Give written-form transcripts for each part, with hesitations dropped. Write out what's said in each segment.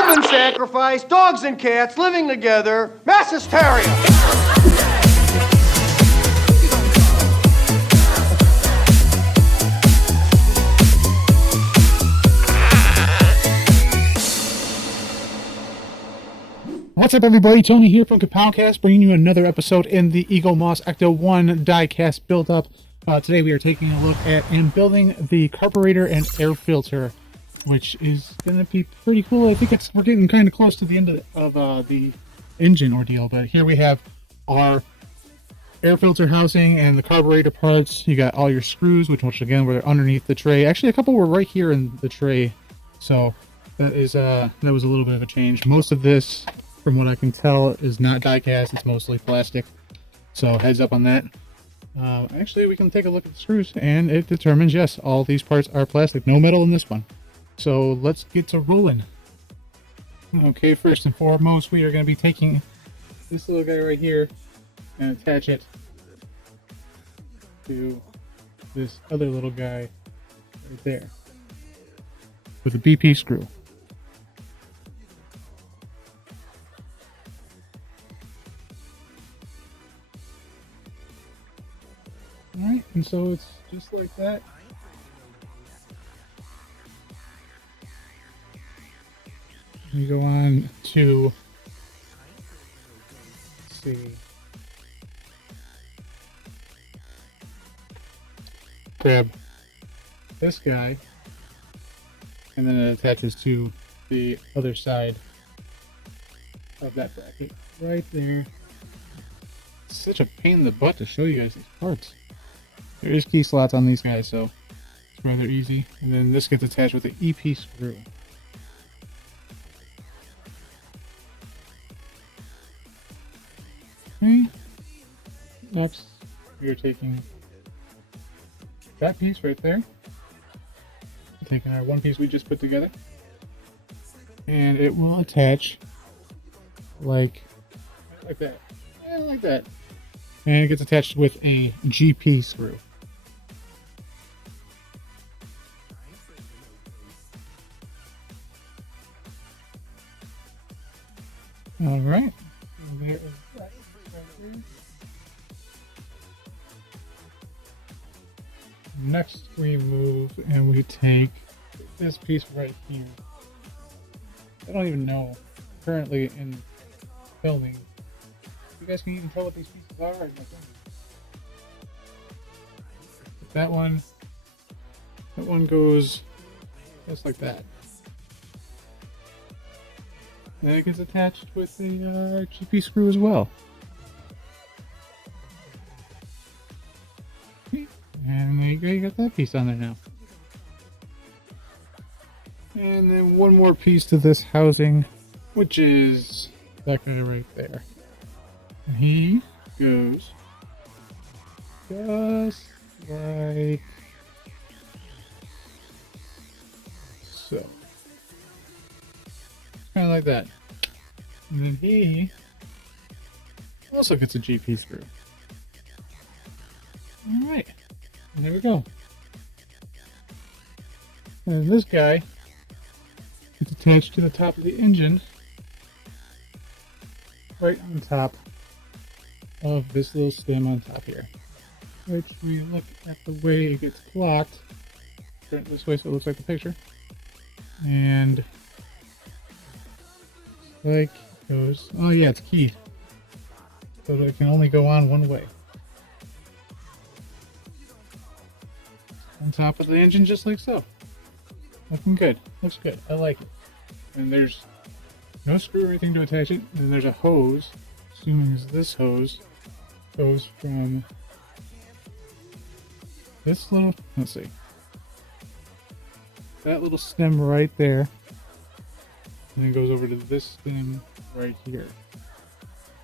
Human sacrifice, dogs and cats living together, mass hysteria. What's up, everybody? Tony here from Compoundcast, bringing you another episode in the Eaglemoss Ecto-1 Diecast build-up. Today we are taking a look at and building the Corporator and Air Filter, which is going to be pretty cool. I think we're getting kind of close to the end of the engine ordeal, but here we have our air filter housing and the carburetor parts. You got all your screws, which again were underneath the tray. Actually, a couple were right here in the tray, so that was a little bit of a change. Most of this, from what I can tell, is not die-cast. It's mostly plastic, so heads up on that. Actually, we can take a look at the screws, and it determines, yes, all these parts are plastic. No metal in this one. So let's get to rolling. Okay, first and foremost, we are going to be taking this little guy right here and attach it to this other little guy right there with a BP screw. Alright, and so it's just like that. We go on to, let's see, grab this guy, and then it attaches to the other side of that bracket right there. It's such a pain in the butt to show you guys these parts. There is key slots on these guys, so it's rather easy. And then this gets attached with the EP screw. Okay. Next, we are taking that piece right there. Taking our one piece we just put together. And it will attach like that. Yeah, like that. And it gets attached with a GP screw. Alright. Next we move and we take this piece right here. I don't even know currently in filming. You guys can even tell what these pieces are. That one goes just like that. Then it gets attached with the GP screw as well. And there you go, you got that piece on there now. And then one more piece to this housing, which is that guy right there. And he goes just like so. Kind of like that. And then he also gets a GP screw. Alright. And there we go. And this guy is attached to the top of the engine, right on top of this little stem on top here. Which, when you look at the way it gets clocked, turn it this way so it looks like the picture. And like it goes, oh yeah, it's keyed. So that it can only go on one way. On top of the engine, just like so. Looking good. Looks good. I like it. And there's no screw or anything to attach it. And there's a hose. Assuming it's this hose goes from this little, let's see, that little stem right there, and then goes over to this stem right here.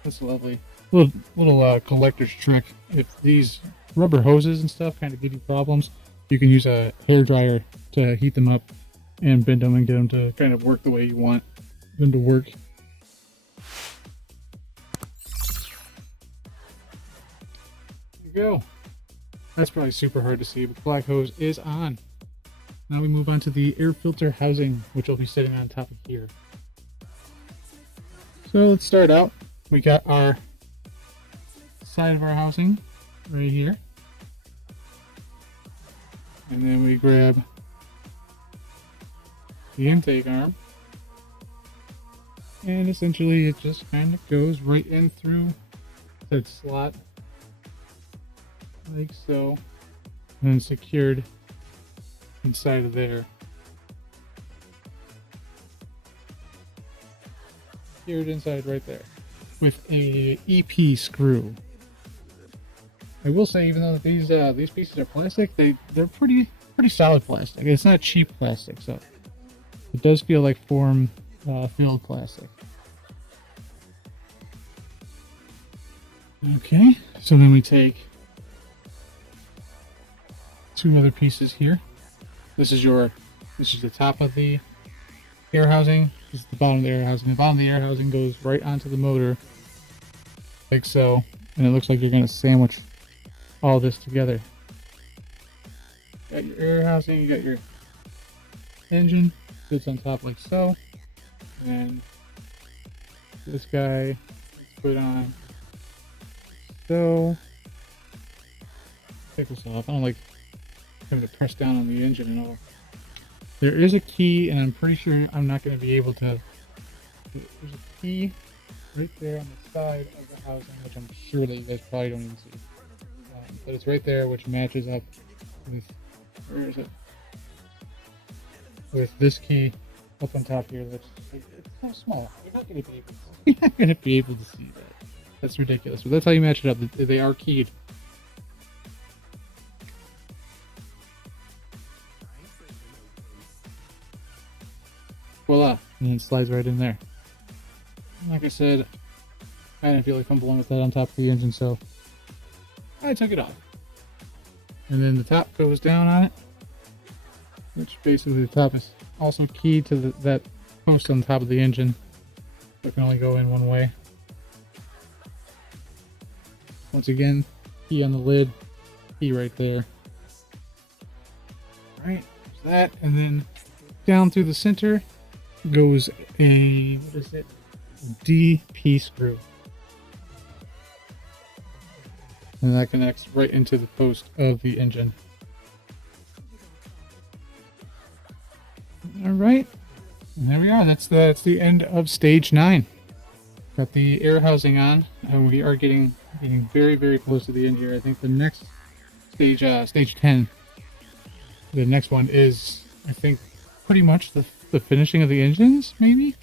That's lovely. Little collector's trick. If these rubber hoses and stuff kind of give you problems, you can use a hair dryer to heat them up and bend them and get them to kind of work the way you want them to work. There you go. That's probably super hard to see, but the black hose is on. Now we move on to the air filter housing, which will be sitting on top of here. So let's start out. We got our side of our housing right here. And then we grab the intake arm. And essentially it just kind of goes right in through that slot. Like so. And then secured inside of there. Secured inside right there. With a EP screw. I will say, even though these pieces are plastic, they're pretty solid plastic. It's not cheap plastic, so it does feel like form filled plastic. Okay, so then we take two other pieces here. This is the top of the air housing. This is the bottom of the air housing. The bottom of the air housing goes right onto the motor, like so, and it looks like you're going to sandwich all this together. Got your air housing, you got your engine, sits on top like so, and this guy is put on so. Take this off. I don't like having to press down on the engine and all. There is a key, and I'm pretty sure I'm not going to be able to. There's a key right there on the side of the housing, which I'm sure that you guys probably don't even see. But it's right there, which matches up with, where is it? With this key up on top here. It's so small. You're not going to be able to see that. That's ridiculous. But that's how you match it up. They are keyed. Voila! And it slides right in there. Like I said, I didn't feel like fumbling with that on top of the engine, so I took it off. And then the top goes down on it, which basically the top is also keyed to that post on top of the engine. So it can only go in one way. Once again, key on the lid, key right there. Alright, there's that, and then down through the center goes a, what is it? DP screw. And that connects right into the post of the engine. Alright. And there we are. That's the end of stage 9. Got the air housing on, and we are getting very, very close to the end here. I think the next stage, stage 10, the next one is, I think, pretty much the finishing of the engines, maybe?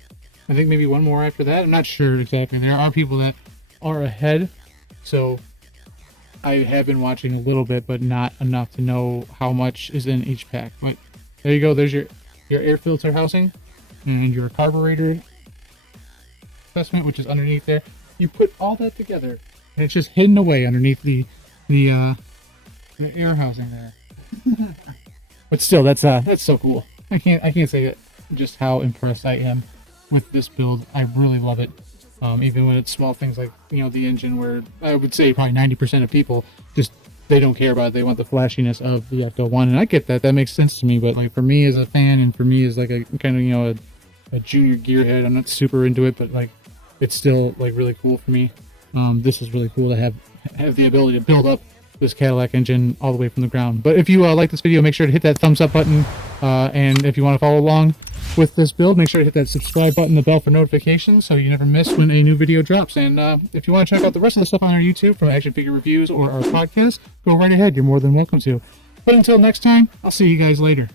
I think maybe one more after that. I'm not sure exactly. There are people that are ahead, so I have been watching a little bit, but not enough to know how much is in each pack. But there you go. There's your air filter housing and your carburetor assessment, which is underneath there. You put all that together, and it's just hidden away underneath the air housing there. But still, that's so cool. I can't say it, just how impressed I am with this build. I really love it. Even when it's small things like, the engine, where I would say probably 90% of people just, they don't care about it. They want the flashiness of the Ecto-1, and I get that. That makes sense to me. But like, for me as a fan, and for me as like a kind of, a junior gearhead, I'm not super into it, but like, it's still like really cool for me. This is really cool to have the ability to build up this Cadillac engine all the way from the ground. But if you like this video, make sure to hit that thumbs up button, and if you want to follow along with this build, make sure to hit that subscribe button, the bell for notifications, so you never miss when a new video drops. And if you want to check out the rest of the stuff on our YouTube, from action figure reviews or our podcast, go right ahead. You're more than welcome to. But until next time, I'll see you guys later.